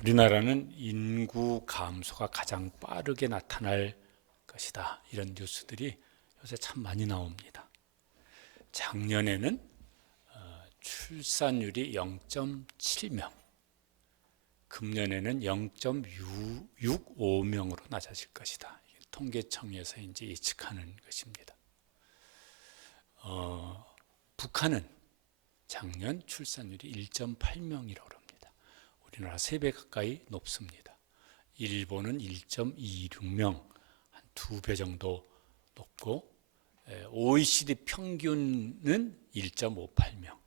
우리나라는 인구 감소가 가장 빠르게 나타날 것이다. 이런 뉴스들이 요새 참 많이 나옵니다. 작년에는 출산율이 0.7명, 금년에는 0.65명으로 낮아질 것이다. 통계청에서 이제 예측하는 것입니다. 북한은 작년 출산율이 1.8명이라고 합니다. 우리나라 3배 가까이 높습니다. 일본은 1.26명, 한 2배 정도 높고, OECD 평균은 1.58명,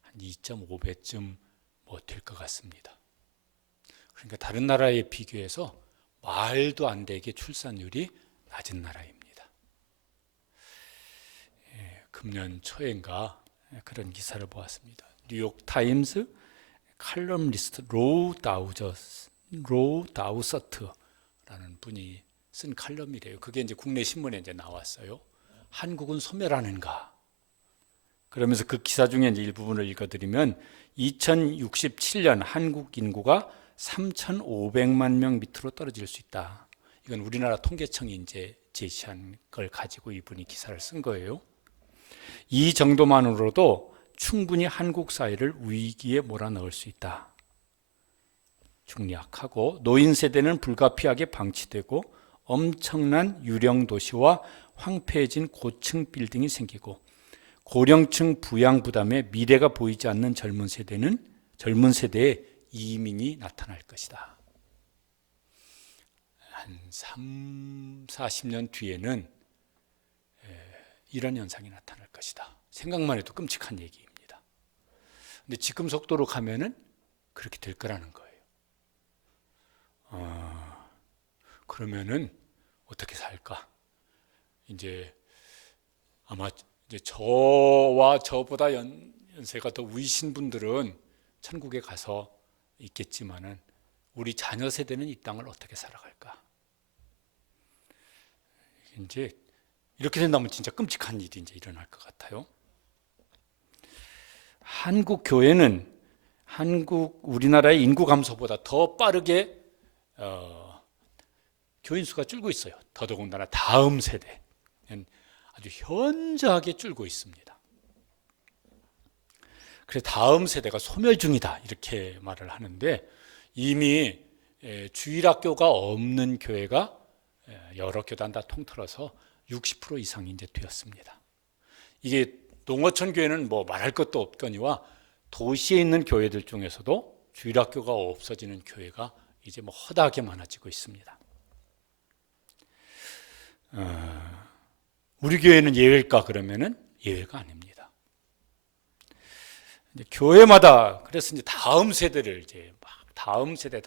한 2.5배쯤 될 것 같습니다. 그러니까 다른 나라에 비교해서 말도 안 되게 출산율이 낮은 나라입니다. 금년 초인가 그런 기사를 보았습니다. 뉴욕 타임스 칼럼니스트 로 다우서트라는 분이 쓴 칼럼이래요. 그게 이제 국내 신문에 이제 나왔어요. 한국은 소멸하는가? 그러면서 그 기사 중에 이제 일부분을 읽어드리면 2067년 한국 인구가 3,500만 명 밑으로 떨어질 수 있다. 이건 우리나라 통계청이 이제 제시한 걸 가지고 이분이 기사를 쓴 거예요. 이 정도만으로도 충분히 한국 사회를 위기에 몰아넣을 수 있다. 중리학하고 노인 세대는 불가피하게 방치되고 엄청난 유령 도시와 황폐해진 고층 빌딩이 생기고 고령층 부양 부담에 미래가 보이지 않는 젊은 세대에 이민이 나타날 것이다. 한 40년 뒤에는 이런 현상이 나타날 것이다. 생각만 해도 끔찍한 얘기입니다. 근데 지금 속도로 가면은 그렇게 될 거라는 거예요. 그러면은 어떻게 살까? 이제 아마 이제 저와 저보다 연세가 더 위신 분들은 천국에 가서 있겠지만은 우리 자녀 세대는 이 땅을 어떻게 살아갈까? 이제 이렇게 된다면 진짜 끔찍한 일이 이제 일어날 것 같아요. 한국 교회는 우리나라의 인구 감소보다 더 빠르게 교인 수가 줄고 있어요. 더더군다나 다음 세대는 아주 현저하게 줄고 있습니다. 그래서 다음 세대가 소멸 중이다 이렇게 말을 하는데 이미 주일학교가 없는 교회가 여러 교단 다 통틀어서 60% 이상이 이제 되었습니다. 이게 농어촌 교회는 뭐 말할 것도 없거니와 도시에 있는 교회들 중에서도 주일학교가 없어지는 교회가 이제 뭐 허다하게 많아지고 있습니다. 우리 교회는 예외일까 그러면은 예외가 아닙니다. 이제 교회마다 그래서 이제 다음 세대를 이제 막 다음 세대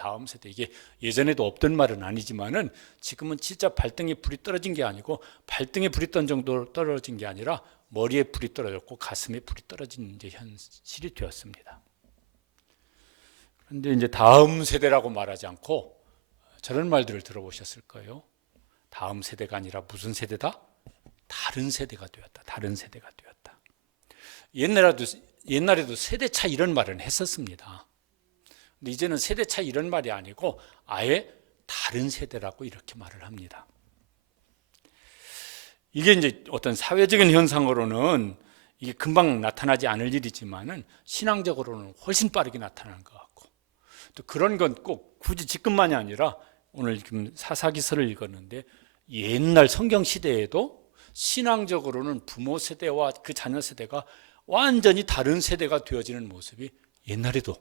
이게 예전에도 없던 말은 아니지만은 지금은 진짜 발등에 불이 떨어진 게 아니고 발등에 불이 떤 정도로 떨어진 게 아니라 머리에 불이 떨어졌고 가슴에 불이 떨어진 이제 현실이 되었습니다. 그런데 이제 다음 세대라고 말하지 않고 저런 말들을 들어보셨을 거예요. 다음 세대가 아니라 무슨 세대다? 다른 세대가 되었다. 다른 세대가 되었다. 옛날에도 세대차 이런 말은 했었습니다. 근데 이제는 세대차 이런 말이 아니고 아예 다른 세대라고 이렇게 말을 합니다. 이게 이제 어떤 사회적인 현상으로는 이게 금방 나타나지 않을 일이지만은 신앙적으로는 훨씬 빠르게 나타나는 것 같고 또 그런 건 꼭 굳이 지금만이 아니라 오늘 지금 사사기서를 읽었는데 옛날 성경 시대에도 신앙적으로는 부모 세대와 그 자녀 세대가 완전히 다른 세대가 되어지는 모습이 옛날에도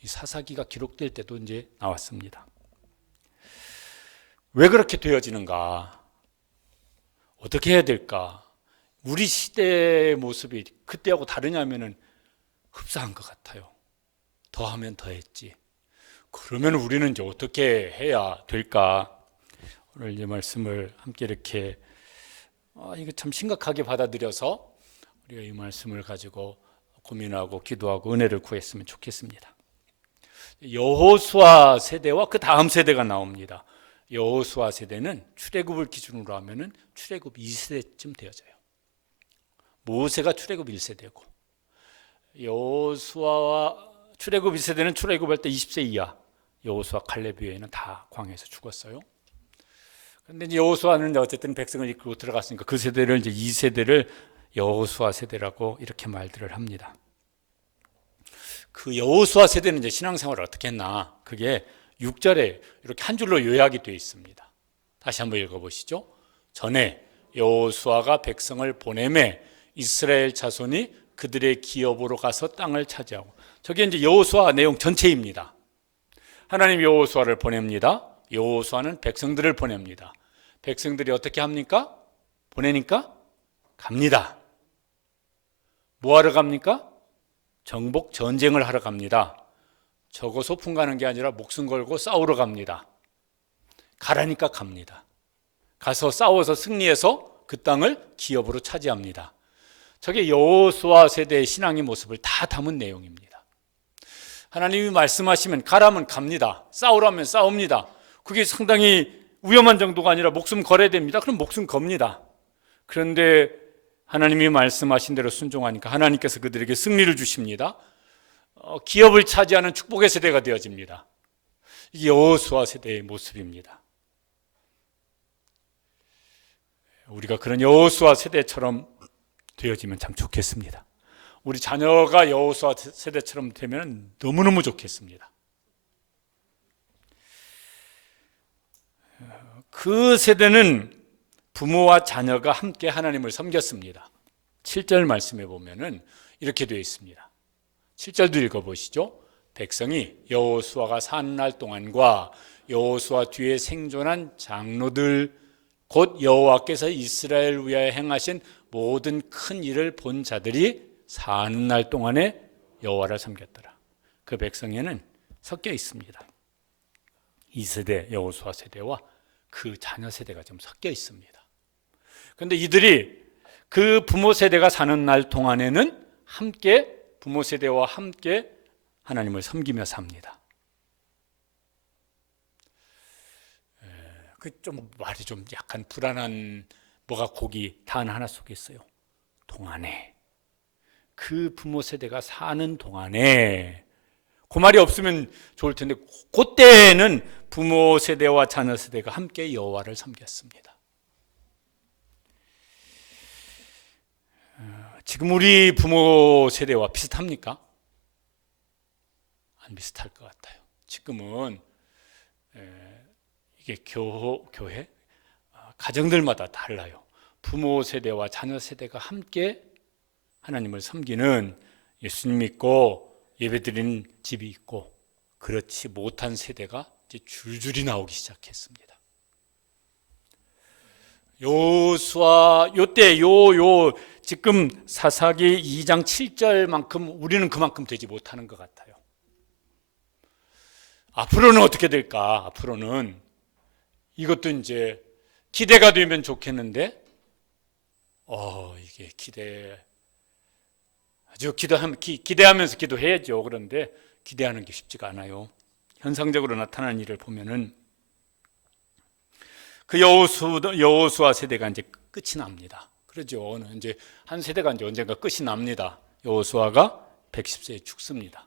이 사사기가 기록될 때도 이제 나왔습니다. 왜 그렇게 되어지는가? 어떻게 해야 될까? 우리 시대의 모습이 그때하고 다르냐면은 흡사한 것 같아요. 더하면 더했지. 그러면 우리는 이제 어떻게 해야 될까? 오늘 이 말씀을 함께 이렇게 이거 참 심각하게 받아들여서 우리가 이 말씀을 가지고 고민하고 기도하고 은혜를 구했으면 좋겠습니다. 여호수아 세대와 그 다음 세대가 나옵니다. 여호수아 세대는 출애굽을 기준으로 하면은 출애굽 2세대쯤 되어져요. 모세가 출애굽 1세대고 여호수아와 출애굽 2세대는 출애굽할 때 20세 이하, 여호수아 칼렙 외에는 다 광야에서 죽었어요. 그런데 이제 여호수아는 어쨌든 백성을 이끌고 들어갔으니까 그 세대를 이제 2세대를 여호수아 세대라고 이렇게 말들을 합니다. 그 여호수아 세대는 이제 신앙생활을 어떻게 했나? 그게 6절에 이렇게 한 줄로 요약이 되어 있습니다. 다시 한번 읽어보시죠. 전에 여호수아가 백성을 보내매 이스라엘 자손이 그들의 기업으로 가서 땅을 차지하고, 저게 이제 여호수아 내용 전체입니다. 하나님 여호수아를 보냅니다. 여호수아는 백성들을 보냅니다. 백성들이 어떻게 합니까? 보내니까 갑니다. 뭐 하러 갑니까? 정복 전쟁을 하러 갑니다. 저거 소풍 가는 게 아니라 목숨 걸고 싸우러 갑니다. 가라니까 갑니다. 가서 싸워서 승리해서 그 땅을 기업으로 차지합니다. 저게 여호수아 세대의 신앙의 모습을 다 담은 내용입니다. 하나님이 말씀하시면 가라면 갑니다. 싸우라면 싸웁니다. 그게 상당히 위험한 정도가 아니라 목숨 걸어야 됩니다. 그럼 목숨 겁니다. 그런데 하나님이 말씀하신 대로 순종하니까 하나님께서 그들에게 승리를 주십니다. 기업을 차지하는 축복의 세대가 되어집니다. 이게 여호수아 세대의 모습입니다. 우리가 그런 여호수아 세대처럼 되어지면 참 좋겠습니다. 우리 자녀가 여호수아 세대처럼 되면 너무너무 좋겠습니다. 그 세대는 부모와 자녀가 함께 하나님을 섬겼습니다. 7절 말씀에 보면은 이렇게 되어 있습니다. 7절도 읽어보시죠. 백성이 여호수아가 사는 날 동안과 여호수아 뒤에 생존한 장로들 곧 여호와께서 이스라엘 위하여 행하신 모든 큰 일을 본 자들이 사는 날 동안에 여호와를 섬겼더라. 그 백성에는 섞여 있습니다. 2세대 여호수아 세대와 그 자녀 세대가 좀 섞여 있습니다. 그런데 이들이 그 부모 세대가 사는 날 동안에는 함께 부모 세대와 함께 하나님을 섬기며 삽니다. 그 좀 말이 좀 약간 불안한 뭐가 곡이 단 하나 속에 있어요. 동안에 그 부모 세대가 사는 동안에, 그 말이 없으면 좋을 텐데 그때는 부모 세대와 자녀 세대가 함께 여호와를 섬겼습니다. 지금 우리 부모 세대와 비슷합니까? 안 비슷할 것 같아요. 지금은 이게 교회 가정들마다 달라요. 부모 세대와 자녀 세대가 함께 하나님을 섬기는, 예수님 믿고 예배드리는 집이 있고, 그렇지 못한 세대가 이제 줄줄이 나오기 시작했습니다. 여호수아 요때 지금 사사기 2장 7절만큼 우리는 그만큼 되지 못하는 것 같아요. 앞으로는 어떻게 될까? 앞으로는 이것도 이제 기대가 되면 좋겠는데, 이게 아주 기대하면서 기도해야죠. 그런데 기대하는 게 쉽지가 않아요. 현상적으로 나타나는 일을 보면은 그 여호수아 세대가 이제 끝이 납니다. 그러죠. 이제 한 세대가 이제 언젠가 끝이 납니다. 여호수아가 110세에 죽습니다.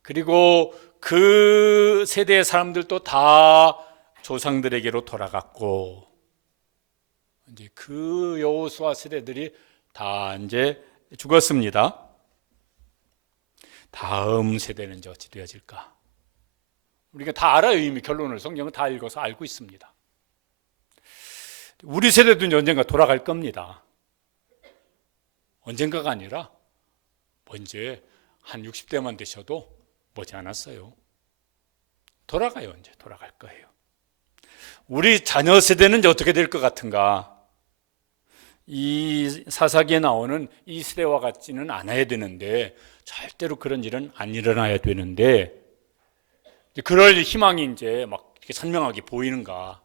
그리고 그 세대의 사람들도 다 조상들에게로 돌아갔고, 이제 그 여호수아 세대들이 다 이제 죽었습니다. 다음 세대는 이제 어찌 되어질까? 우리가 다 알아요. 이미 결론을 성경은 다 읽어서 알고 있습니다. 우리 세대도 이제 언젠가 돌아갈 겁니다. 언젠가가 아니라 이제 한 60대만 되셔도 머지 않았어요. 돌아가요. 이제 돌아갈 거예요. 우리 자녀 세대는 이제 어떻게 될 것 같은가? 이 사사기에 나오는 이 세대와 같지는 않아야 되는데, 절대로 그런 일은 안 일어나야 되는데, 그럴 희망이 이제 막 이렇게 선명하게 보이는가?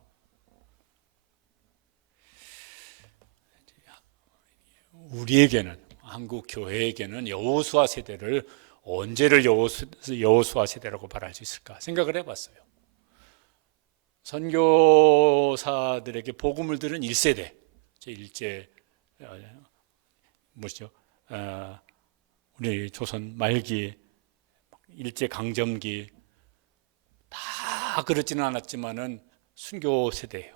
우리에게는, 한국 교회에게는 여호수아 세대를 언제를 여호수아 세대라고 말할 수 있을까 생각을 해봤어요. 선교사들에게 복음을 들은 1세대, 일제 우리 조선 말기 일제 강점기 다 그렇지는 않았지만은 순교 세대예요.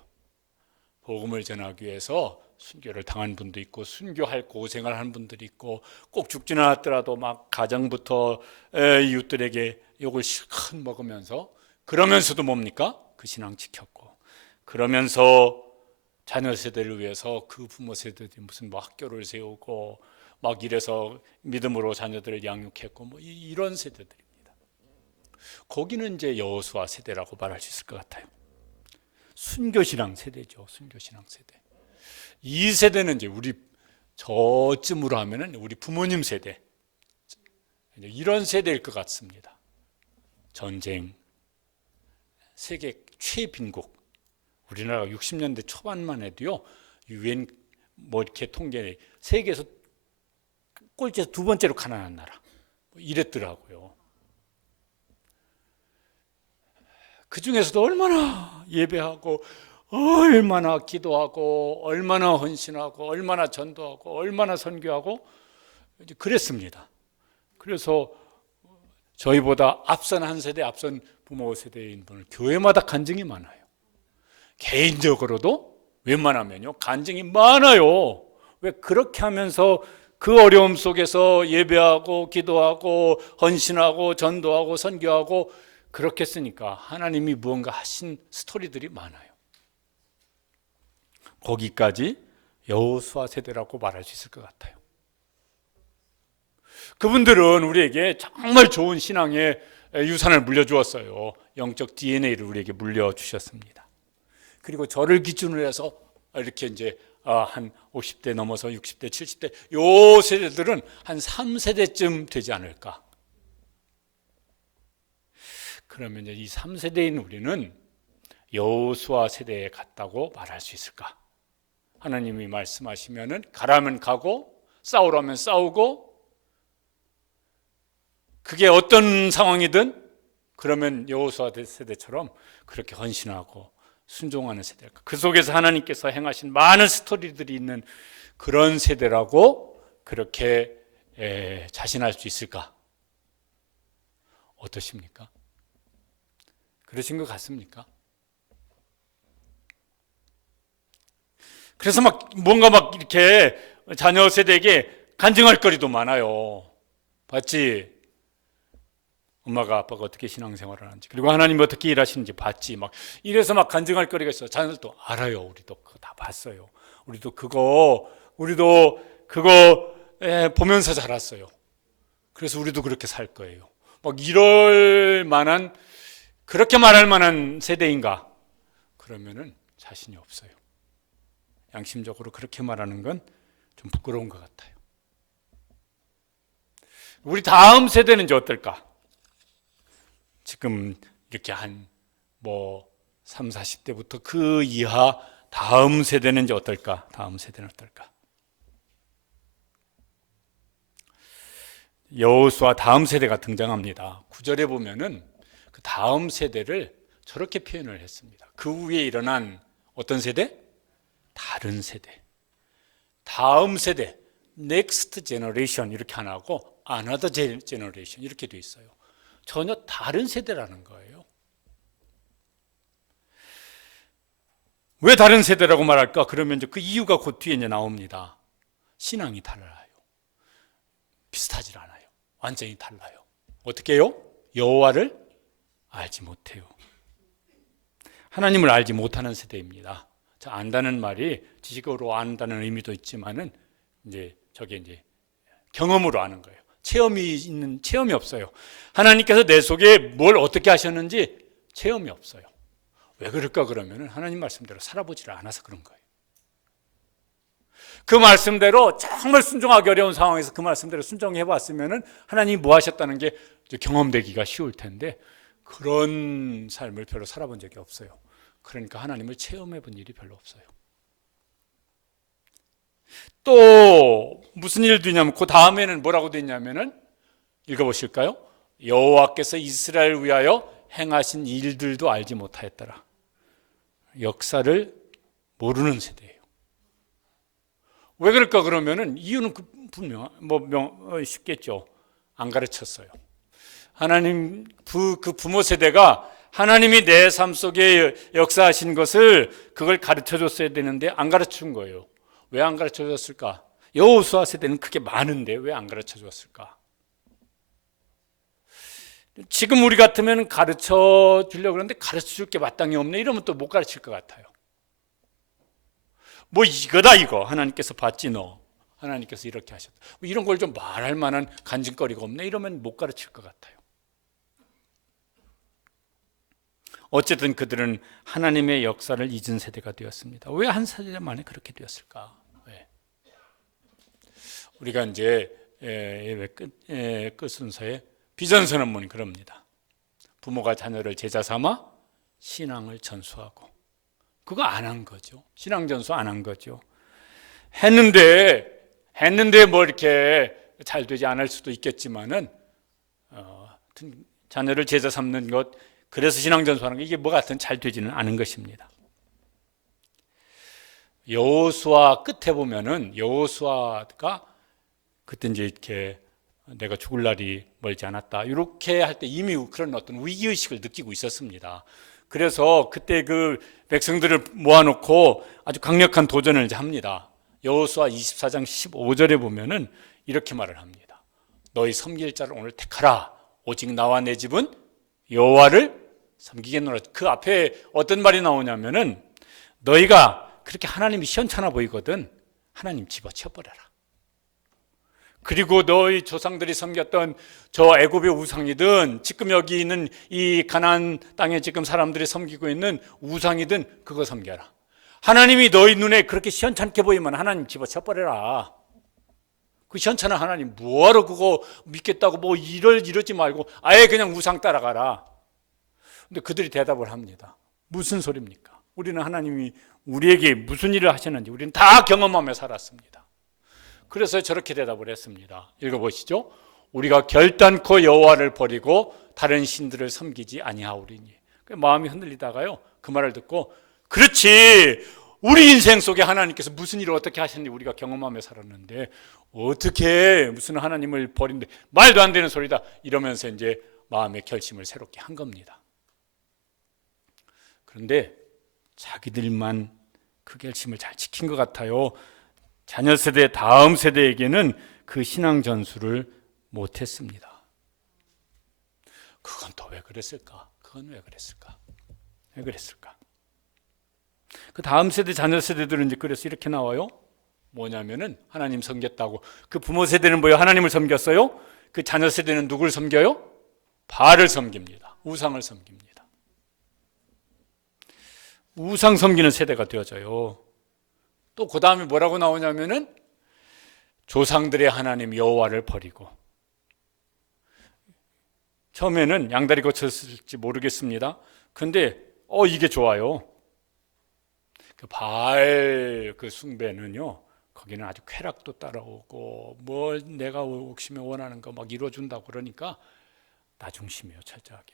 복음을 전하기 위해서 순교를 당한 분도 있고 순교할 고생을 한 분들이 있고 꼭 죽지는 않았더라도 막 가정부터 이웃들에게 욕을 실컷 먹으면서 그러면서도 뭡니까? 그 신앙 지켰고 그러면서 자녀 세대를 위해서 그 부모 세대들이 무슨 뭐 학교를 세우고 막 이래서 믿음으로 자녀들을 양육했고 뭐 이런 세대들입니다. 거기는 이제 여호수아 세대라고 말할 수 있을 것 같아요. 순교신앙 세대죠. 순교신앙 세대. 이 세대는 이제 우리 저쯤으로 하면은 우리 부모님 세대 이런 세대일 것 같습니다. 전쟁, 세계 최빈국, 우리나라가 60년대 초반만 해도요 유엔 뭐 이렇게 통계 세계에서 꼴찌에서 두 번째로 가난한 나라 이랬더라고요. 그 중에서도 얼마나 예배하고 얼마나 기도하고 얼마나 헌신하고 얼마나 전도하고 얼마나 선교하고 그랬습니다. 그래서 저희보다 앞선 한 세대 앞선 부모 세대인 분은 교회마다 간증이 많아요. 개인적으로도 웬만하면요 간증이 많아요. 왜 그렇게 하면서 그 어려움 속에서 예배하고 기도하고 헌신하고 전도하고 선교하고 그렇게 쓰니까 하나님이 무언가 하신 스토리들이 많아요. 거기까지 여호수아 세대라고 말할 수 있을 것 같아요. 그분들은 우리에게 정말 좋은 신앙의 유산을 물려주었어요. 영적 DNA를 우리에게 물려주셨습니다. 그리고 저를 기준으로 해서 이렇게 이제 한 50대 넘어서 60대, 70대 요 세대들은 한 3세대쯤 되지 않을까. 그러면 이 3세대인 우리는 여호수아 세대에 갔다고 말할 수 있을까? 하나님이 말씀하시면은 가라면 가고 싸우라면 싸우고 그게 어떤 상황이든 그러면 여호수아 세대처럼 그렇게 헌신하고 순종하는 세대일까? 그 속에서 하나님께서 행하신 많은 스토리들이 있는 그런 세대라고 그렇게 자신할 수 있을까? 어떠십니까? 그러신 것 같습니까? 그래서 막 뭔가 막 이렇게 자녀 세대에게 간증할 거리도 많아요. 봤지? 엄마가 아빠가 어떻게 신앙생활을 하는지 그리고 하나님이 어떻게 일하시는지 봤지. 막 이래서 막 간증할 거리가 있어. 자녀들도 알아요. 우리도 그거 다 봤어요. 우리도 그거 보면서 자랐어요. 그래서 우리도 그렇게 살 거예요. 막 이럴 만한 그렇게 말할 만한 세대인가? 그러면은 자신이 없어요. 양심적으로 그렇게 말하는 건 좀 부끄러운 것 같아요. 우리 다음 세대는 이제 어떨까? 지금 이렇게 한 뭐 3, 40대부터 그 이하 다음 세대는 이제 어떨까? 다음 세대는 어떨까? 여호수아 다음 세대가 등장합니다. 9절에 보면은 그 다음 세대를 저렇게 표현을 했습니다. 그 위에 일어난 어떤 세대? 다른 세대. 다음 세대, next generation 이렇게 안 하고 another generation 이렇게 돼 있어요. 전혀 다른 세대라는 거예요. 왜 다른 세대라고 말할까? 그러면 이제 그 이유가 그 뒤에 이제 나옵니다. 신앙이 달라요. 비슷하지 않아요. 완전히 달라요. 어떻게 해요? 여호와를 알지 못해요. 하나님을 알지 못하는 세대입니다. 자, 안다는 말이 지식으로 안다는 의미도 있지만은 이제 저게 이제 경험으로 아는 거예요. 체험이 없어요. 하나님께서 내 속에 뭘 어떻게 하셨는지 체험이 없어요. 왜 그럴까 그러면은 하나님 말씀대로 살아보지를 않아서 그런 거예요. 그 말씀대로 정말 순종하기 어려운 상황에서 그 말씀대로 순종해 봤으면은 하나님이 뭐 하셨다는 게 경험되기가 쉬울 텐데 그런 삶을 별로 살아본 적이 없어요. 그러니까 하나님을 체험해 본 일이 별로 없어요. 또 무슨 일도 있냐면 그 다음에는 뭐라고 돼 있냐면은 읽어보실까요? 여호와께서 이스라엘을 위하여 행하신 일들도 알지 못하였더라. 역사를 모르는 세대예요. 왜 그럴까 그러면은 이유는 분명 쉽겠죠. 안 가르쳤어요. 하나님 그 부모 세대가 하나님이 내 삶 속에 역사하신 것을 그걸 가르쳐 줬어야 되는데 안 가르쳐 준 거예요. 왜 안 가르쳐 줬을까? 여호수아 세대는 그게 많은데 왜 안 가르쳐 줬을까? 지금 우리 같으면 가르쳐 주려고 그러는데 가르쳐 줄 게 마땅히 없네 이러면 또 못 가르칠 것 같아요. 뭐 이거다 이거 하나님께서 봤지 너 하나님께서 이렇게 하셨다 뭐 이런 걸 좀 말할 만한 간증거리가 없네 이러면 못 가르칠 것 같아요. 어쨌든 그들은 하나님의 역사를 잊은 세대가 되었습니다. 왜 한 세대 만에 그렇게 되었을까? 왜? 우리가 이제 끝 순서에 비전선언문이 그럽니다. 부모가 자녀를 제자 삼아 신앙을 전수하고 그거 안 한 거죠. 신앙 전수 안 한 거죠. 했는데 뭐 이렇게 잘 되지 않을 수도 있겠지만은 자녀를 제자 삼는 것 그래서 신앙 전수하는 게 이게 뭐 같은 잘 되지는 않은 것입니다. 여호수아 끝에 보면은 여호수아가 그때 이제 이렇게 내가 죽을 날이 멀지 않았다 이렇게 할 때 이미 그런 어떤 위기의식을 느끼고 있었습니다. 그래서 그때 그 백성들을 모아놓고 아주 강력한 도전을 이제 합니다. 여호수아 24장 15절에 보면은 이렇게 말을 합니다. 너희 섬길 자를 오늘 택하라. 오직 나와 내 집은 여호와를 섬기겠노라. 그 앞에 어떤 말이 나오냐면은 너희가 그렇게 하나님이 시원찮아 보이거든 하나님 집어쳐버려라. 그리고 너희 조상들이 섬겼던 저 애굽의 우상이든 지금 여기 있는 이 가나안 땅에 지금 사람들이 섬기고 있는 우상이든 그거 섬겨라. 하나님이 너희 눈에 그렇게 시원찮게 보이면 하나님 집어쳐버려라. 그 시원찮은 하나님 뭐하러 그거 믿겠다고 뭐 이러지 말고 아예 그냥 우상 따라가라. 근데 그들이 대답을 합니다. 무슨 소리입니까? 우리는 하나님이 우리에게 무슨 일을 하셨는지 우리는 다 경험하며 살았습니다. 그래서 저렇게 대답을 했습니다. 읽어보시죠. 우리가 결단코 여호와를 버리고 다른 신들을 섬기지 아니하오리니. 마음이 흔들리다가요. 그 말을 듣고 그렇지. 우리 인생 속에 하나님께서 무슨 일을 어떻게 하셨는지 우리가 경험하며 살았는데 어떻게 무슨 하나님을 버린데 말도 안 되는 소리다. 이러면서 이제 마음의 결심을 새롭게 한 겁니다. 그런데 자기들만 그 결심을 잘 지킨 것 같아요. 자녀 세대 다음 세대에게는 그 신앙 전수를 못했습니다. 그건 또 왜 그랬을까? 왜 그랬을까? 그 다음 세대 자녀 세대들은 이제 그래서 이렇게 나와요. 뭐냐면은 하나님 섬겼다고. 그 부모 세대는 뭐요? 하나님을 섬겼어요. 그 자녀 세대는 누굴 섬겨요? 바알을 섬깁니다. 우상을 섬깁니다. 우상 섬기는 세대가 되어져요. 또 그 다음에 뭐라고 나오냐면은 조상들의 하나님 여호와를 버리고 처음에는 양다리 거쳤을지 모르겠습니다. 근데 이게 좋아요. 그 바알 그 숭배는요 거기는 아주 쾌락도 따라오고 뭘 내가 욕심에 원하는 거 막 이루어준다고 그러니까 나 중심이에요. 철저하게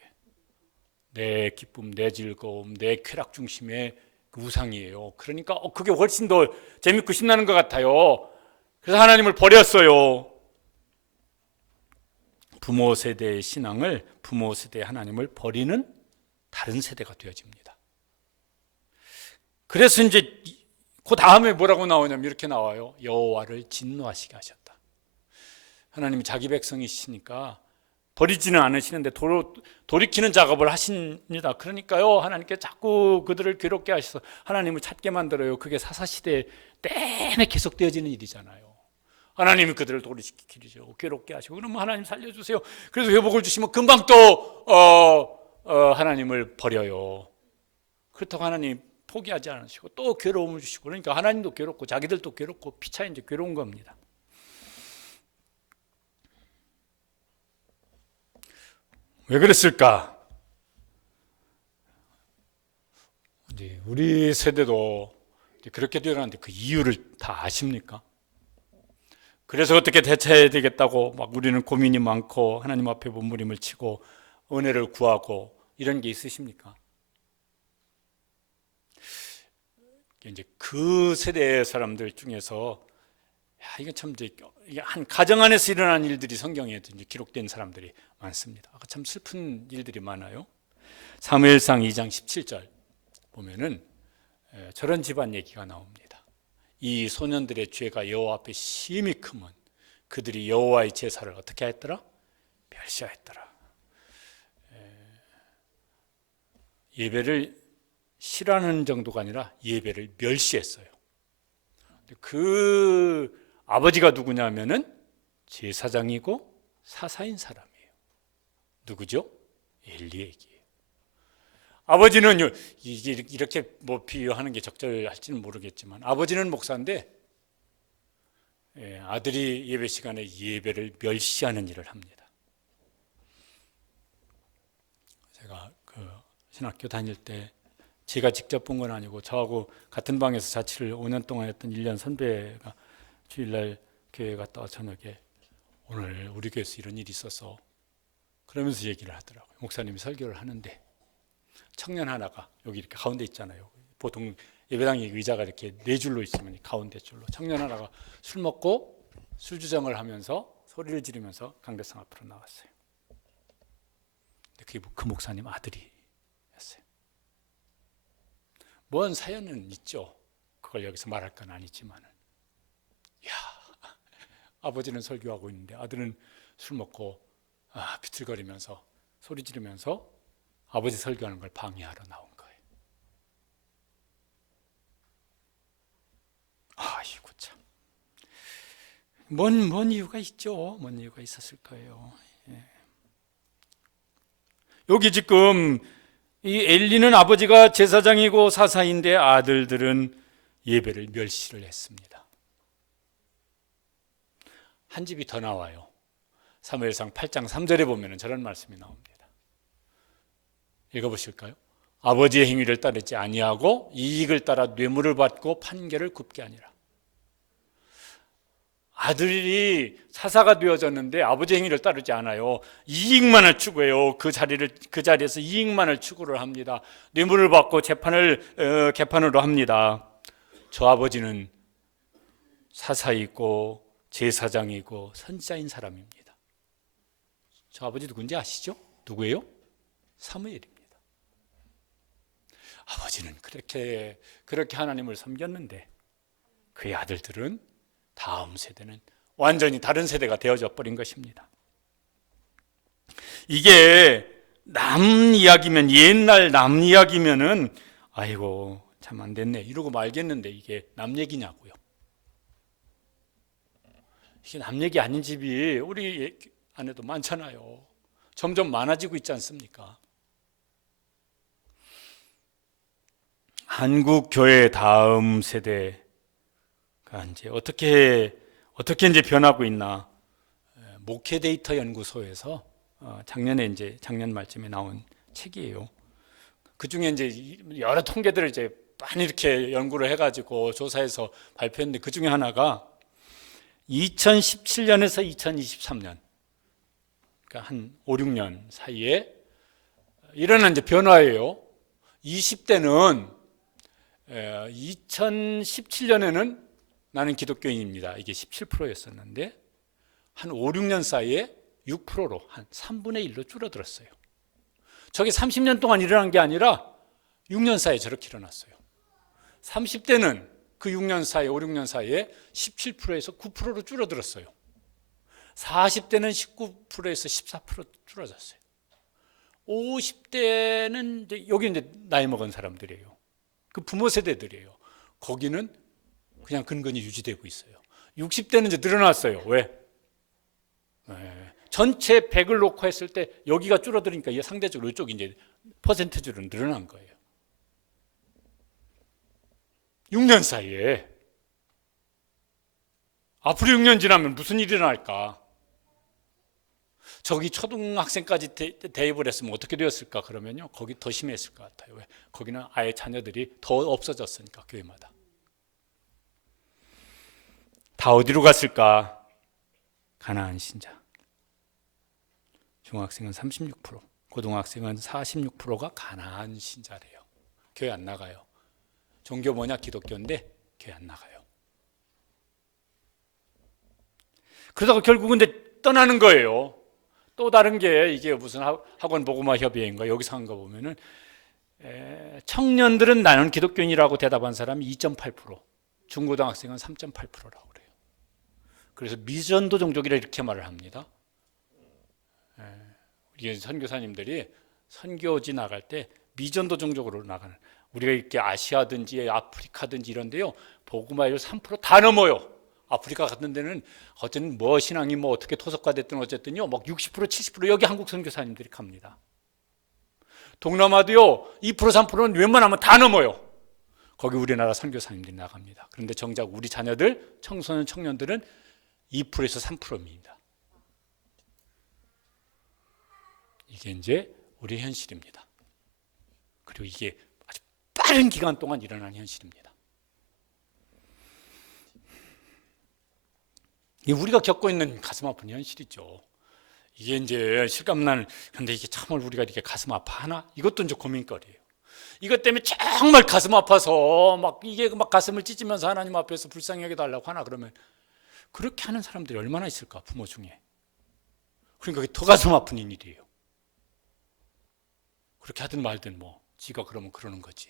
내 기쁨, 내 즐거움, 내 쾌락 중심의 그 우상이에요. 그러니까 그게 훨씬 더 재밌고 신나는 것 같아요. 그래서 하나님을 버렸어요. 부모 세대의 신앙을 부모 세대의 하나님을 버리는 다른 세대가 되어집니다. 그래서 이제 그 다음에 뭐라고 나오냐면 이렇게 나와요. 여호와를 진노하시게 하셨다. 하나님이 자기 백성이시니까 버리지는 않으시는데 돌이키는 작업을 하십니다. 그러니까요 하나님께 자꾸 그들을 괴롭게 하셔서 하나님을 찾게 만들어요. 그게 사사시대 내내 계속되어지는 일이잖아요. 하나님이 그들을 돌이키죠. 괴롭게 하시고 그러면 하나님 살려주세요. 그래서 회복을 주시면 금방 또 하나님을 버려요. 그렇다고 하나님 포기하지 않으시고 또 괴로움을 주시고 그러니까 하나님도 괴롭고 자기들도 괴롭고 피차 이제 괴로운 겁니다. 왜 그랬을까? 우리 세대도 그렇게 되어가는데 그 이유를 다 아십니까? 그래서 어떻게 대처해야 되겠다고 막 우리는 고민이 많고 하나님 앞에 몸부림을 치고 은혜를 구하고 이런 게 있으십니까? 이제 그 세대의 사람들 중에서 이게 참 이게 한 가정 안에서 일어난 일들이 성경에 이제 기록된 사람들이 많습니다. 참 슬픈 일들이 많아요. 사무엘상 2장 17절 보면은 저런 집안 얘기가 나옵니다. 이 소년들의 죄가 여호와 앞에 심히 크면 그들이 여호와의 제사를 어떻게 했더라? 멸시하였더라. 예배를 싫어하는 정도가 아니라 예배를 멸시했어요. 그 아버지가 누구냐면은 제사장이고 사사인 사람이에요. 누구죠? 엘리에게. 아버지는 이렇게 뭐 비유하는 게 적절할지는 모르겠지만 아버지는 목사인데 아들이 예배 시간에 예배를 멸시하는 일을 합니다. 제가 그 신학교 다닐 때 제가 직접 본 건 아니고 저하고 같은 방에서 자취를 5년 동안 했던 1년 선배가 주일날 교회 갔다 와 저녁에 오늘 우리 교회에서 이런 일이 있어서 그러면서 얘기를 하더라고요. 목사님이 설교를 하는데 청년 하나가 여기 이렇게 가운데 있잖아요. 보통 예배당에 의자가 이렇게 네 줄로 있으면 가운데 줄로 청년 하나가 술 먹고 술주정을 하면서 소리를 지르면서 강대상 앞으로 나왔어요. 그게 그 목사님 아들이었어요. 뭔 사연은 있죠. 그걸 여기서 말할 건 아니지만은, 야, 아버지는 설교하고 있는데 아들은 술 먹고 비틀거리면서 소리 지르면서 아버지 설교하는 걸 방해하러 나온 거예요. 아이고 참, 뭔 이유가 있죠. 뭔 이유가 있었을 거예요. 여기 지금 이 엘리는 아버지가 제사장이고 사사인데 아들들은 예배를 멸시를 했습니다. 한 집이 더 나와요. 사무엘상 8장 3절에 보면 저런 말씀이 나옵니다. 읽어보실까요? 아버지의 행위를 따르지 아니하고 이익을 따라 뇌물을 받고 판결을 굽게 하니라. 아들이 사사가 되어졌는데 아버지 행위를 따르지 않아요. 이익만을 추구해요. 그 자리에서 이익만을 추구를 합니다. 뇌물을 받고 재판을 개판으로 합니다. 저 아버지는 사사이고 제사장이고 선지자인 사람입니다. 저 아버지 누군지 아시죠? 누구예요? 사무엘입니다. 아버지는 그렇게 하나님을 섬겼는데 그의 아들들은 다음 세대는 완전히 다른 세대가 되어져 버린 것입니다. 이게 남 이야기면 옛날 남 이야기면은 아이고 참 안 됐네 이러고 말겠는데 이게 남 얘기냐고요. 이게 남 얘기 아닌 집이 우리 안에도 많잖아요. 점점 많아지고 있지 않습니까? 한국 교회 다음 세대가 이제 어떻게 이제 변하고 있나? 목회 데이터 연구소에서 작년 말쯤에 나온 책이에요. 그 중에 이제 여러 통계들을 이제 많이 이렇게 연구를 해가지고 조사해서 발표했는데 그 중에 하나가 2017년에서 2023년, 그러니까 한 5, 6년 사이에 일어난 이제 변화예요. 20대는 2017년에는 나는 기독교인입니다. 이게 17%였었는데 한 5, 6년 사이에 6%로 한 3분의 1로 줄어들었어요. 저게 30년 동안 일어난 게 아니라 6년 사이에 저렇게 일어났어요. 30대는 그 6년 사이, 5, 6년 사이에 17%에서 9%로 줄어들었어요. 40대는 19%에서 14% 줄어졌어요. 50대는 이제 여기 이제 나이 먹은 사람들이에요. 그 부모 세대들이에요. 거기는 그냥 근근히 유지되고 있어요. 60대는 이제 늘어났어요. 왜? 전체 100을 놓고 했을 때 여기가 줄어드니까 이게 상대적으로 이쪽이 이제 퍼센트로 늘어난 거예요. 6년 사이에 앞으로 6년 지나면 무슨 일이 일어날까? 저기 초등학생까지 대입을 했으면 어떻게 되었을까? 그러면요, 거기 더 심했을 것 같아요. 왜? 거기는 아예 자녀들이 더 없어졌으니까, 교회마다. 다 어디로 갔을까? 가나안 신자. 중학생은 36%, 고등학생은 46%가 가나안 신자래요. 교회 안 나가요. 종교 뭐냐? 기독교인데 교회 안 나가요. 그러다가 결국은 이제 떠나는 거예요. 또 다른 게 이게 무슨 학원 복음화 협의회인가 여기서 한 거 보면은 청년들은 나는 기독교인이라고 대답한 사람이 2.8%, 중고등학생은 3.8%라고 그래요. 그래서 미전도 종족이라 이렇게 말을 합니다. 이게 선교사님들이 선교지 나갈 때 미전도 종족으로 나가는, 우리가 이렇게 아시아든지 아프리카든지 이런데요, 복음화율 3%다 넘어요. 아프리카 같은 데는 어쨌든 뭐 신앙이 뭐 어떻게 토속화 됐든 어쨌든요, 막 60% 70% 여기 한국 선교사님들이 갑니다. 동남아도요 2% 3%는 웬만하면 다 넘어요. 거기 우리나라 선교사님들이 나갑니다. 그런데 정작 우리 자녀들, 청소년 청년들은 2%에서 3%입니다. 이게 이제 우리 현실입니다. 그리고 이게 아주 빠른 기간 동안 일어난 현실입니다. 이게 우리가 겪고 있는 가슴 아픈 현실이죠. 이게 이제 실감나는, 근데 이게 참을 우리가 이렇게 가슴 아파하나? 이것도 이제 고민거리예요. 이것 때문에 정말 가슴 아파서 막 이게 막 가슴을 찢으면서 하나님 앞에서 불쌍히 여겨달라고 하나? 그러면 그렇게 하는 사람들이 얼마나 있을까, 부모 중에. 그러니까 그게 더 가슴 아픈 일이에요. 그렇게 하든 말든 뭐 지가 그러면 그러는 거지.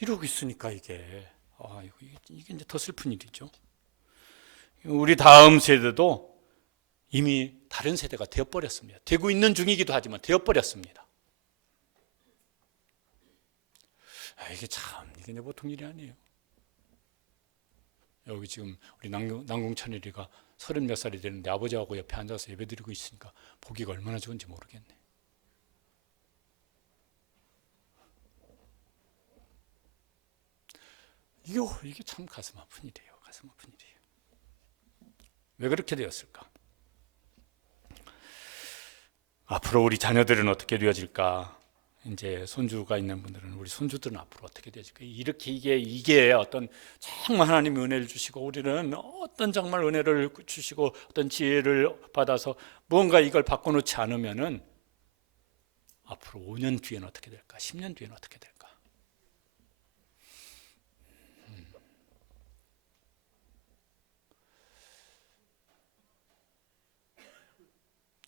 이러고 있으니까 이게 이제 더 슬픈 일이죠. 우리 다음 세대도 이미 다른 세대가 되어버렸습니다. 되고 있는 중이기도 하지만 되어버렸습니다. 이게 이게 보통 일이 아니에요. 여기 지금 우리 남궁천일이가 30몇 살이 되는데 아버지하고 옆에 앉아서 예배드리고 있으니까 보기가 얼마나 좋은지 모르겠네. 이게 참 가슴 아픈 일이에요. 가슴 아픈 일이에요. 왜 그렇게 되었을까? 앞으로 우리 자녀들은 어떻게 되어질까? 이제 손주가 있는 분들은 우리 손주들은 앞으로 어떻게 되어질까? 이렇게 이게 어떤 정말 하나님의 은혜를 주시고 우리는 어떤 정말 은혜를 주시고 어떤 지혜를 받아서 뭔가 이걸 바꿔놓지 않으면은 앞으로 5년 뒤에는 어떻게 될까? 10년 뒤에는 어떻게 될까?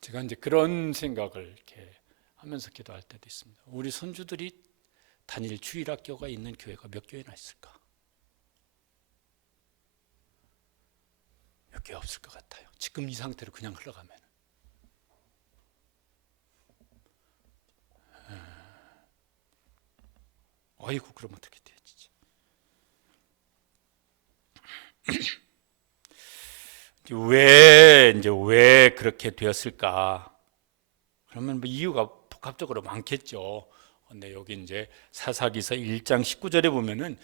제가 이제 그런 생각을 이렇게 하면서 기도할 때도 있습니다. 우리 손주들이 다닐 주일학교가 있는 교회가 몇 교회나 있을까? 몇 개 없을 것 같아요. 지금 이 상태로 그냥 흘러가면. 아이고, 그럼 어떻게 되지? 왜 그렇게 되었을까? 그러면 뭐 이유가 복합적으로 많겠죠. 근데 여기 이제 사사기서 1장 19절에 보면은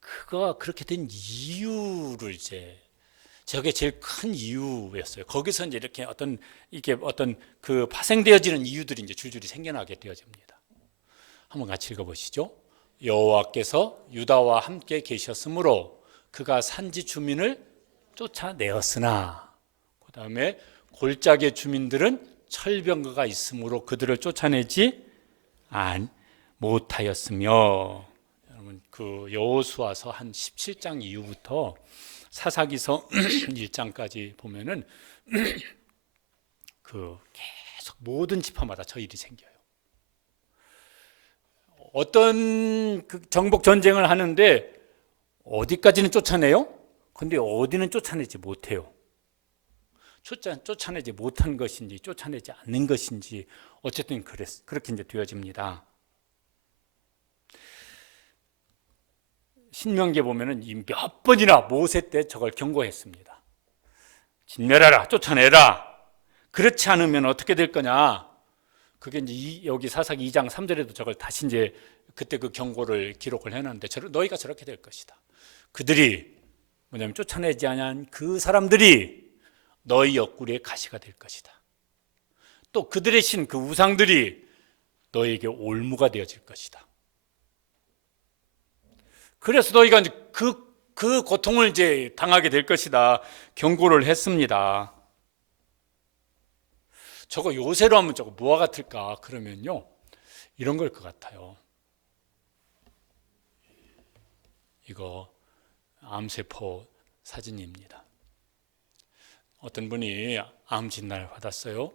그가 그렇게 된 이유를 이제 저게 제일 큰 이유였어요. 거기서 이제 이렇게 이게 어떤 그 파생되어지는 이유들이 이제 줄줄이 생겨나게 되어집니다. 한번 같이 읽어보시죠. 여호와께서 유다와 함께 계셨으므로 그가 산지 주민을 쫓아내었으나, 그 다음에 골짜기 주민들은 철병거가 있으므로 그들을 쫓아내지 못하였으며. 여러분, 그 여호수아서 한 17장 이후부터 사사기서 1장까지 보면은 그 계속 모든 지파마다 저 일이 생겨요. 어떤 그 정복 전쟁을 하는데 어디까지는 쫓아내요? 근데 어디는 쫓아내지 못해요. 쫓아내지 못한 것인지 쫓아내지 않는 것인지 어쨌든 그렇게 이제 되어집니다. 신명기에 보면은 몇 번이나 모세 때 저걸 경고했습니다. 진멸하라, 쫓아내라. 그렇지 않으면 어떻게 될 거냐? 그게 이제 여기 사사기 2장 3절에도 저걸 다시 이제 그때 그 경고를 기록을 해놨는데 너희가 저렇게 될 것이다. 그들이 뭐냐면 쫓아내지 않은 그 사람들이 너희 옆구리에 가시가 될 것이다. 또 그들의 신, 그 우상들이 너희에게 올무가 되어질 것이다. 그래서 너희가 이제 그 고통을 이제 당하게 될 것이다. 경고를 했습니다. 저거 요새로 하면 저거 뭐와 같을까? 그러면요, 이런 걸 것 같아요. 이거 암세포 사진입니다. 어떤 분이 암 진단을 받았어요.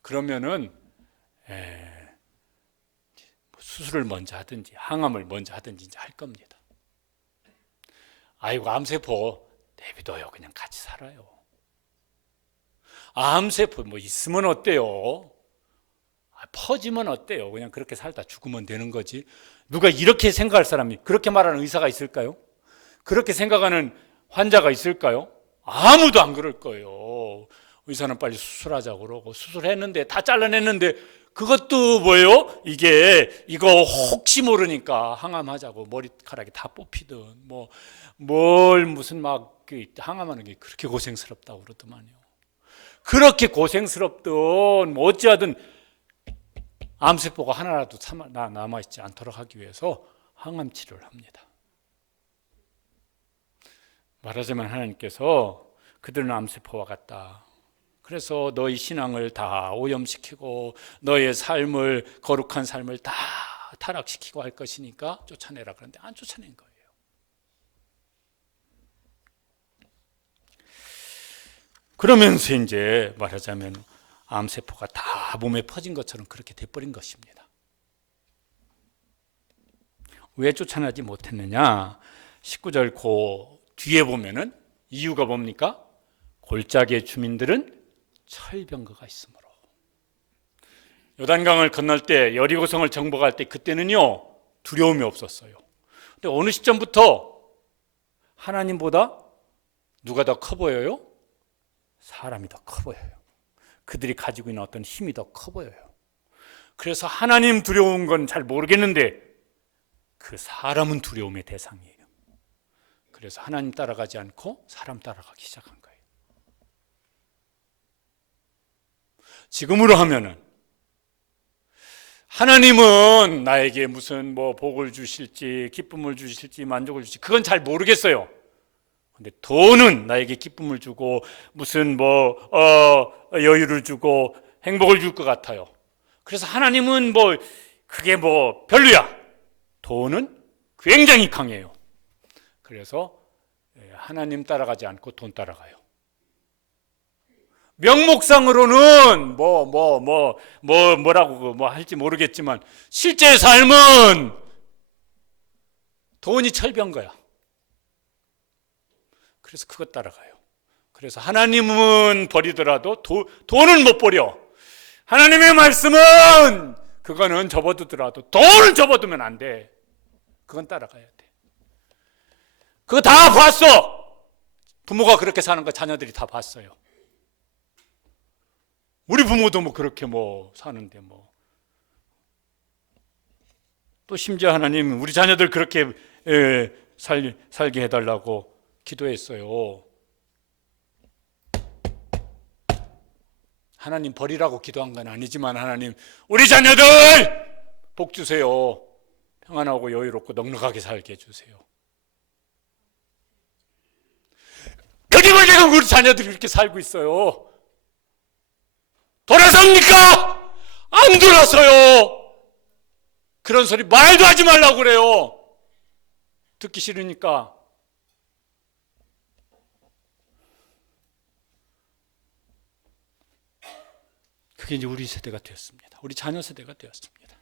그러면은 수술을 먼저 하든지 항암을 먼저 하든지 이제 할 겁니다. 아이고, 암세포 내비둬요. 그냥 같이 살아요. 암세포 뭐 있으면 어때요? 퍼지면 어때요? 그냥 그렇게 살다 죽으면 되는 거지. 누가 이렇게 생각할 사람이, 그렇게 말하는 의사가 있을까요? 그렇게 생각하는 환자가 있을까요? 아무도 안 그럴 거예요. 의사는 빨리 수술하자고 그러고, 수술했는데 다 잘라냈는데 그것도 뭐예요? 이거 혹시 모르니까 항암하자고 머리카락이 다 뽑히든 무슨 항암하는 게 그렇게 고생스럽다고 그러더만요. 그렇게 고생스럽든 어찌하든 암세포가 하나라도 남아있지 않도록 하기 위해서 항암 치료를 합니다. 말하자면 하나님께서 그들은 암세포와 같다. 그래서 너희 신앙을 다 오염시키고 너의 삶을, 거룩한 삶을 다 타락시키고 할 것이니까 쫓아내라. 그런데 안 쫓아낸 거예요. 그러면서 이제 말하자면 암세포가 다 몸에 퍼진 것처럼 그렇게 돼버린 것입니다. 왜 쫓아나지 못했느냐? 19절 뒤에 보면은 이유가 뭡니까? 골짜기의 주민들은 철병거가 있으므로. 요단강을 건널 때, 여리고성을 정복할 때 그때는요 두려움이 없었어요. 근데 어느 시점부터 하나님보다 누가 더 커 보여요? 사람이 더 커 보여요. 그들이 가지고 있는 어떤 힘이 더 커 보여요. 그래서 하나님 두려운 건 잘 모르겠는데 그 사람은 두려움의 대상이에요. 그래서 하나님 따라가지 않고 사람 따라가기 시작한 거예요. 지금으로 하면은 하나님은 나에게 무슨 복을 주실지, 기쁨을 주실지, 만족을 주실지 그건 잘 모르겠어요. 근데 돈은 나에게 기쁨을 주고 무슨 여유를 주고 행복을 줄 것 같아요. 그래서 하나님은 그게 별로야. 돈은 굉장히 강해요. 그래서 하나님 따라가지 않고 돈 따라가요. 명목상으로는 뭐라고 할지 모르겠지만 실제 삶은 돈이 철병거야. 그래서 그것 따라가요. 그래서 하나님은 버리더라도 돈은 못 버려. 하나님의 말씀은 그거는 접어두더라도 돈을 접어두면 안 돼. 그건 따라가야 돼. 그거 다 봤어. 부모가 그렇게 사는 거 자녀들이 다 봤어요. 우리 부모도 그렇게 사는데 또 심지어 하나님 우리 자녀들 그렇게 살게 해달라고 기도했어요. 하나님 버리라고 기도한 건 아니지만 하나님 우리 자녀들 복 주세요. 평안하고 여유롭고 넉넉하게 살게 해주세요. 그리고 지금 우리 자녀들이 이렇게 살고 있어요. 돌아섭니까? 안 돌아서요. 그런 소리 말도 하지 말라고 그래요. 듣기 싫으니까. 그게 이제 우리 세대가 되었습니다. 우리 자녀 세대가 되었습니다.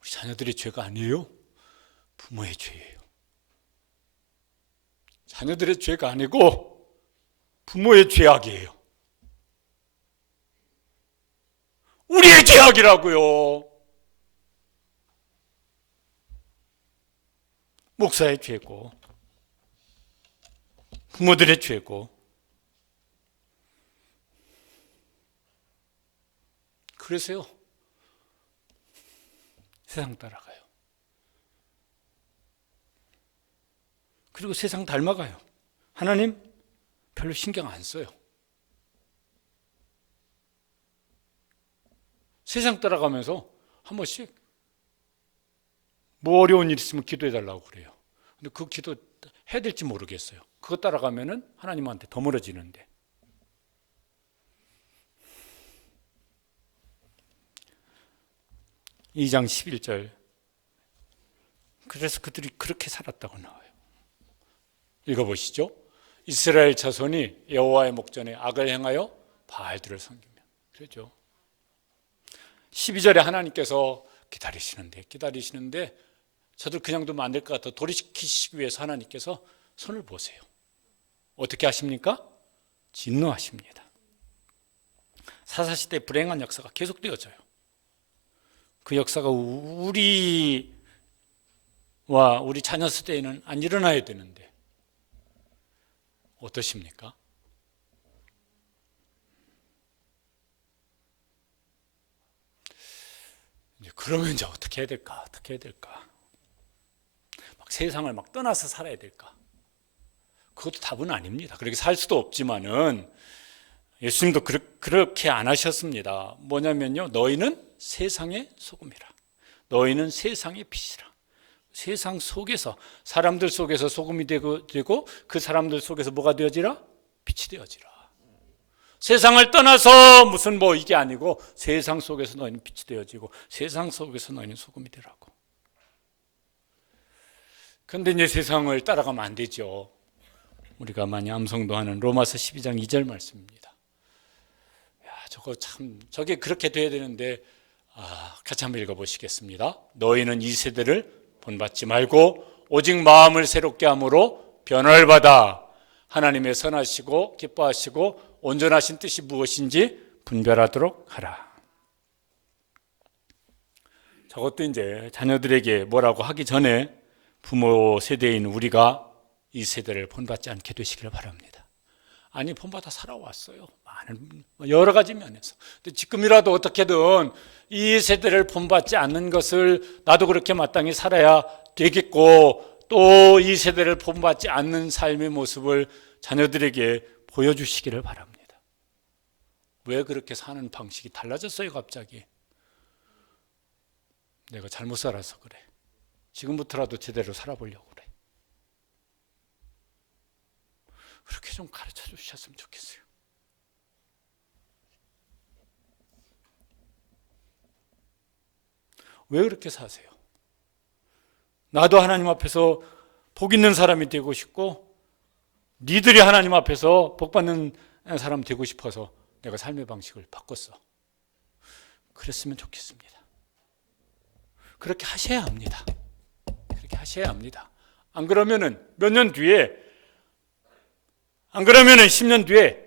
우리 자녀들의 죄가 아니에요. 부모의 죄예요. 자녀들의 죄가 아니고 부모의 죄악이에요. 우리의 죄악이라고요. 목사의 죄고 부모들의 죄고. 그래서요 세상 따라가요. 그리고 세상 닮아가요. 하나님 별로 신경 안 써요. 세상 따라가면서 한 번씩 어려운 일 있으면 기도해달라고 그래요. 근데 그 기도 해야 될지 모르겠어요. 그거 따라가면은 하나님한테 더 멀어지는데. (2장 11절) 그래서 그들이 그렇게 살았다고 나와요. 읽어보시죠. 이스라엘 자손이 여호와의 목전에 악을 행하여 바알들을 섬기며. 그렇죠. 12절에 하나님께서 기다리시는데 저들 그냥 두면 안 될 것 같아 돌이키시기 위해서 하나님께서 손을 보세요. 어떻게 하십니까? 진노하십니다. 사사시대 불행한 역사가 계속되어져요. 그 역사가 우리와 우리 자녀 세대에는 안 일어나야 되는데 어떠십니까? 그러면 이제 어떻게 해야 될까? 막 세상을 막 떠나서 살아야 될까? 그것도 답은 아닙니다. 그렇게 살 수도 없지만은 예수님도 그렇게 안 하셨습니다. 뭐냐면요, 너희는 세상의 소금이라. 너희는 세상의 빛이라. 세상 속에서, 사람들 속에서 소금이 되고 그 사람들 속에서 뭐가 되어지라? 빛이 되어지라. 세상을 떠나서 무슨 뭐 이게 아니고 세상 속에서 너희는 빛이 되어지고 세상 속에서 너희는 소금이 되라고. 그런데 이제 세상을 따라가면 안 되죠. 우리가 많이 암송도하는 로마서 12장 2절 말씀입니다. 야, 저게 그렇게 돼야 되는데 같이 한번 읽어보시겠습니다. 너희는 이 세대를 본받지 말고 오직 마음을 새롭게 함으로 변화를 받아 하나님의 선하시고 기뻐하시고 온전하신 뜻이 무엇인지 분별하도록 하라. 저것도 이제 자녀들에게 뭐라고 하기 전에 부모 세대인 우리가 이 세대를 본받지 않게 되시길 바랍니다. 아니, 본받아 살아왔어요. 많은 여러 가지 면에서. 근데 지금이라도 어떻게든 이 세대를 본받지 않는 것을 나도 그렇게 마땅히 살아야 되겠고, 또 이 세대를 본받지 않는 삶의 모습을 자녀들에게 보여주시기를 바랍니다. 왜 그렇게 사는 방식이 달라졌어요, 갑자기? 내가 잘못 살아서 그래. 지금부터라도 제대로 살아보려고 그래. 그렇게 좀 가르쳐 주셨으면 좋겠어요. 왜 그렇게 사세요? 나도 하나님 앞에서 복 있는 사람이 되고 싶고 니들이 하나님 앞에서 복 받는 사람 되고 싶어서 내가 삶의 방식을 바꿨어. 그랬으면 좋겠습니다. 그렇게 하셔야 합니다. 그렇게 하셔야 합니다. 안 그러면은 몇 년 뒤에, 안 그러면은 10년 뒤에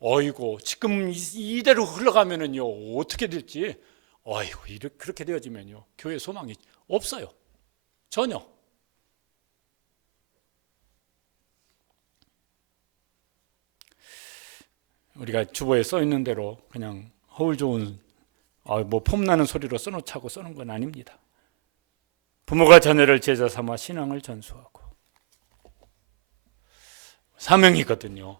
어이고 지금 이대로 흘러가면은요 어떻게 될지, 어이고 그렇게 되어지면요 교회 소망이 없어요. 전혀. 우리가 주보에 써 있는 대로 그냥 허울 좋은 뭐 폼나는 소리로 써놓자고 써놓은 건 아닙니다. 부모가 자녀를 제자 삼아 신앙을 전수하고 사명이거든요.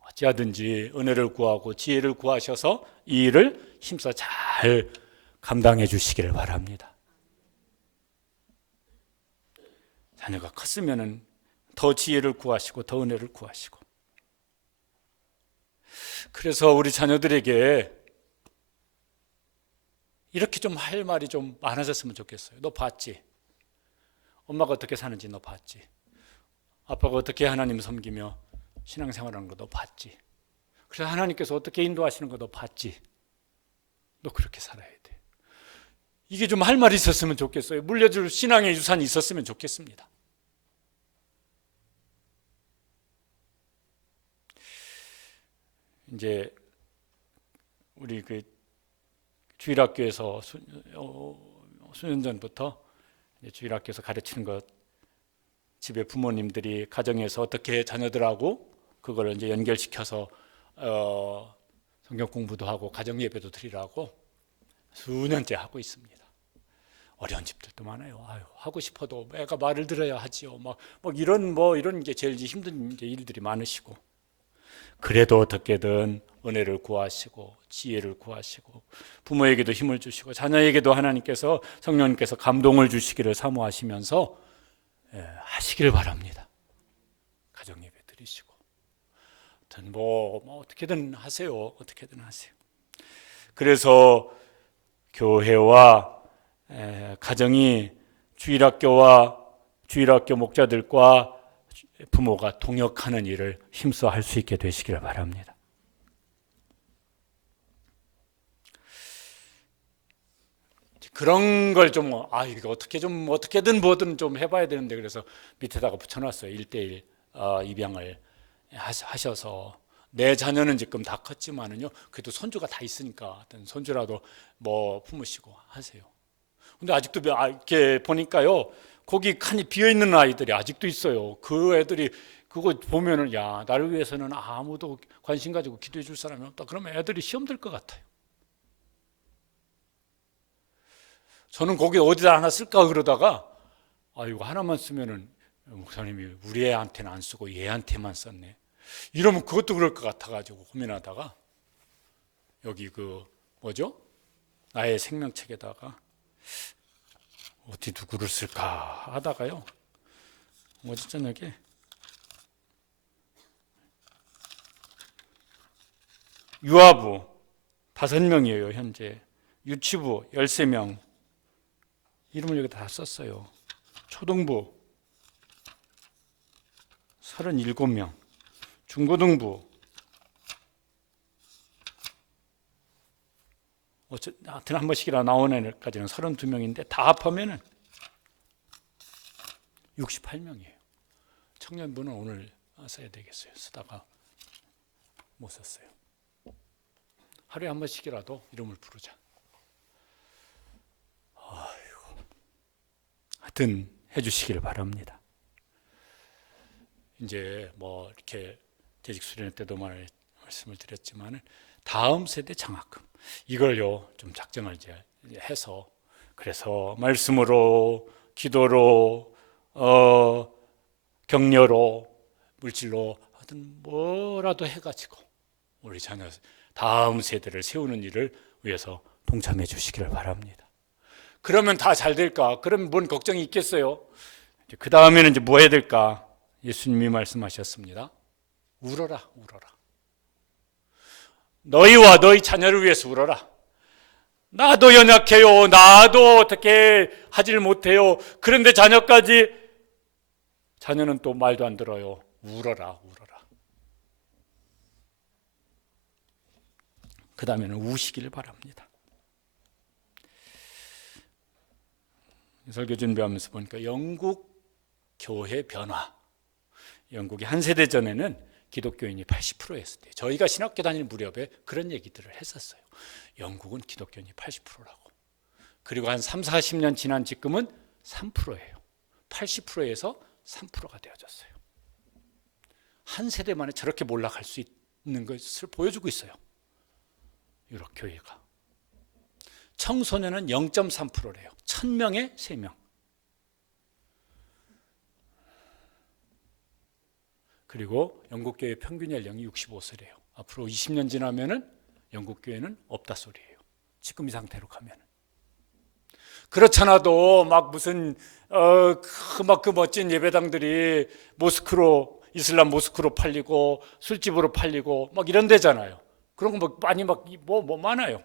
어찌하든지 은혜를 구하고 지혜를 구하셔서 이 일을 힘써 잘 감당해 주시기를 바랍니다. 자녀가 컸으면 더 지혜를 구하시고 더 은혜를 구하시고. 그래서 우리 자녀들에게 이렇게 좀 할 말이 좀 많아졌으면 좋겠어요. 너 봤지? 엄마가 어떻게 사는지 너 봤지? 아빠가 어떻게 하나님 섬기며 신앙생활하는 거 너 봤지? 그래서 하나님께서 어떻게 인도하시는 거 너 봤지? 너 그렇게 살아야 돼. 이게 좀 할 말이 있었으면 좋겠어요. 물려줄 신앙의 유산이 있었으면 좋겠습니다. 이제 우리 그 주일학교에서 수년 전부터 주일학교에서 가르치는 것, 집에 부모님들이 가정에서 어떻게 자녀들하고 그걸 이제 연결시켜서 성경 공부도 하고 가정 예배도 드리라고 수년째 하고 있습니다. 어려운 집들도 많아요. 하고 싶어도 애가 말을 들어야 하지요. 막 이런 게 제일 힘든 일들이 많으시고, 그래도 어떻게든 은혜를 구하시고 지혜를 구하시고 부모에게도 힘을 주시고 자녀에게도 하나님께서 성령님께서 감동을 주시기를 사모하시면서 하시기를 바랍니다. 가정 예배 드리시고 뭐 어떻게든 하세요. 어떻게든 하세요. 그래서 교회와 가정이 주일학교와 주일학교 목자들과 부모가 동역하는 일을 힘써 할 수 있게 되시기를 바랍니다. 그런 걸 좀, 이거 어떻게든 뭐든 좀 해봐야 되는데, 그래서 밑에다가 붙여놨어요. 1:1 입양을 하셔서. 내 자녀는 지금 다 컸지만은요, 그래도 손주가 다 있으니까, 어떤 손주라도 뭐 품으시고 하세요. 근데 아직도 이렇게 보니까요, 거기 칸이 비어있는 아이들이 아직도 있어요. 그 애들이 그거 보면은, 야, 나를 위해서는 아무도 관심 가지고 기도해 줄 사람이 없다. 그러면 애들이 시험 들 것 같아요. 저는 거기 어디다 하나 쓸까 그러다가, 이거 하나만 쓰면은 목사님이 우리 애한테는 안 쓰고 얘한테만 썼네. 이러면 그것도 그럴 것 같아가지고 고민하다가, 여기 나의 생명책에다가 어디 누구를 쓸까 하다가요, 저녁에 유아부 5명이에요 현재. 유치부 13명, 이름을 여기 다 썼어요. 초등부 37명, 중고등부 하여튼 한 번씩이나 나오는 애까지는 32명인데 다 합하면은 68명이에요. 청년부는 오늘 써야 되겠어요. 쓰다가 못 썼어요. 하루에 한 번씩이라도 이름을 부르자. 하여튼 해주시기를 바랍니다. 이제 이렇게 재직 수련 때도 말씀을 드렸지만은 다음 세대 장학금 이걸요 좀 작정을 이제 해서, 그래서 말씀으로, 기도로, 격려로, 물질로 하여튼 뭐라도 해가지고 우리 자녀 다음 세대를 세우는 일을 위해서 동참해 주시기를 바랍니다. 그러면 다 잘 될까? 그러면 뭔 걱정이 있겠어요? 그 다음에는 이제 뭐 해야 될까? 예수님이 말씀하셨습니다. 울어라, 울어라. 너희와 너희 자녀를 위해서 울어라. 나도 연약해요. 나도 어떻게 하질 못해요. 그런데 자녀는 또 말도 안 들어요. 울어라, 울어라. 그 다음에는 우시기를 바랍니다. 설교 준비하면서 보니까 영국 교회 변화, 영국이 한 세대 전에는 기독교인이 80%였을 때, 저희가 신학교 다닐 무렵에 그런 얘기들을 했었어요. 영국은 기독교인이 80%라고. 그리고 한 3, 40년 지난 지금은 3%예요. 80%에서 3%가 되어졌어요. 한 세대 만에 저렇게 몰락할 수 있는 것을 보여주고 있어요. 유럽 교회가. 청소년은 0.3%래요. 1000명에 3명. 그리고 영국 교회 평균 연령이 65세래요. 앞으로 20년 지나면은 영국 교회는 없다 소리예요. 지금 이 상태로 가면. 그렇잖아도 그 멋진 예배당들이 이슬람 모스크로 팔리고 술집으로 팔리고 이런 데잖아요. 그런 거 많이 많아요.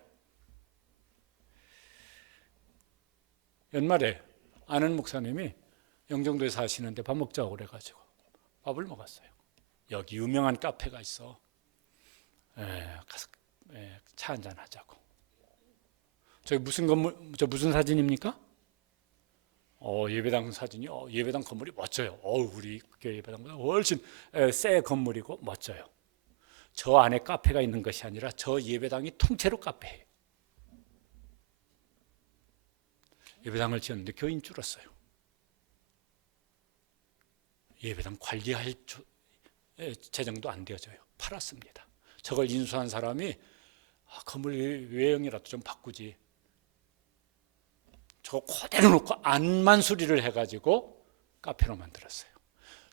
연말에 아는 목사님이 영종도에 사시는데 밥 먹자고 그래가지고 밥을 먹었어요. 여기 유명한 카페가 있어. 가서 차 한잔 하자고. 저기 무슨 건물, 무슨 사진입니까? 예배당 사진이요. 예배당 건물이 멋져요. 우리 예배당보다 훨씬 새 건물이고 멋져요. 저 안에 카페가 있는 것이 아니라 저 예배당이 통째로 카페예요. 예배당을 지었는데 교인 줄었어요. 예배당 관리할 재정도 안 되어져요. 팔았습니다. 저걸 인수한 사람이 건물 외형이라도 좀 바꾸지. 저거 그대로 놓고 안만 수리를 해가지고 카페로 만들었어요.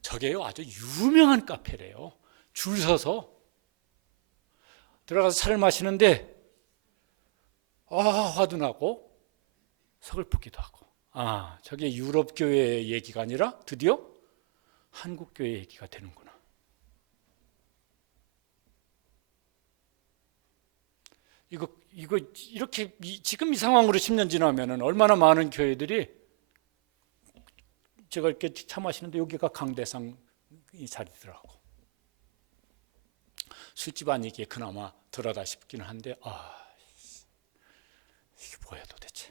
저게요 아주 유명한 카페래요. 줄 서서 들어가서 차를 마시는데 화도 나고 서글프기도 하고, 저게 유럽 교회 얘기가 아니라 드디어 한국 교회 얘기가 되는구나. 이거 이렇게 지금 이 상황으로 10년 지나면은 얼마나 많은 교회들이 제가 이렇게 차 마시는데 여기가 강대상 이 자리더라고. 술집 아니기에 그나마 덜하다 싶기는 한데 이게 뭐야 도대체.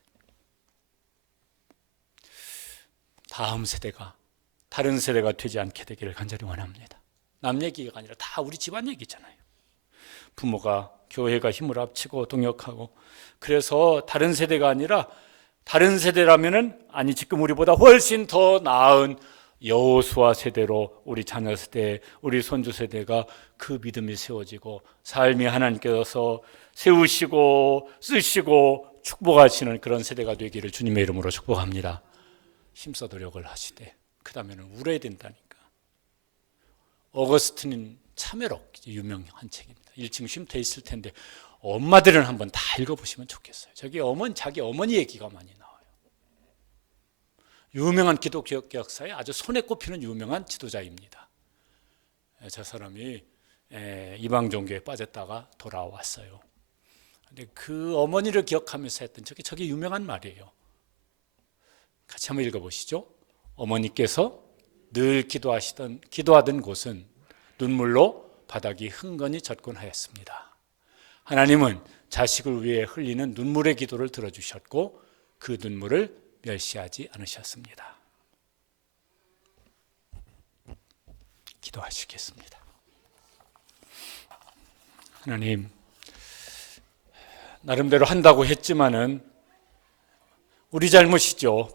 다음 세대가 다른 세대가 되지 않게 되기를 간절히 원합니다. 남 얘기가 아니라 다 우리 집안 얘기잖아요. 부모가 교회가 힘을 합치고 동역하고, 그래서 다른 세대가 아니라 다른 세대라면은 아니 지금 우리보다 훨씬 더 나은 여호수아 세대로 우리 자녀 세대, 우리 손주 세대가 그 믿음이 세워지고 삶이 하나님께서 세우시고 쓰시고 축복하시는 그런 세대가 되기를 주님의 이름으로 축복합니다. 힘써 노력을 하시되 그 다음에는 울어야 된다니까. 어거스틴 참회록 유명한 책입니다. 1층 쉼터 있을 텐데 엄마들은 한번 다 읽어보시면 좋겠어요. 저기 자기 어머니 얘기가 많이 나와요. 유명한 기독교 역사에 아주 손에 꼽히는 유명한 지도자입니다. 저 사람이 이방 종교에 빠졌다가 돌아왔어요. 근데 그 어머니를 기억하면서 했던 저게 유명한 말이에요. 같이 한번 읽어보시죠. 어머니께서 늘 기도하던 곳은 눈물로 바닥이 흥건히 젖곤 하였습니다. 하나님은 자식을 위해 흘리는 눈물의 기도를 들어주셨고 그 눈물을 멸시하지 않으셨습니다. 기도하시겠습니다. 하나님, 나름대로 한다고 했지만은 우리 잘못이죠.